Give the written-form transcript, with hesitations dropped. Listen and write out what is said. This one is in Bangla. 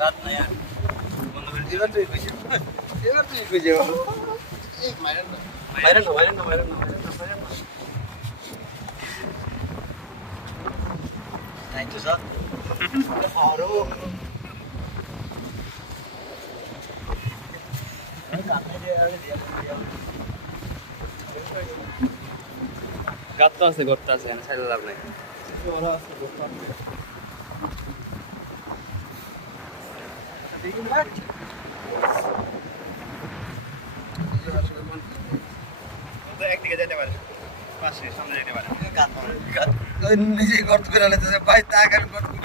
রাত নাই আর এবার তুই কইছিস মাইরেন না নাই তো স্যার আরো গাত আছে গর্ত আছে ছাইলে লাভ নাই একদিকে যেতে পারে পাশে সামনে যেতে পারে নিজে গর্ত করে ভাই তাকে আমি গর্ত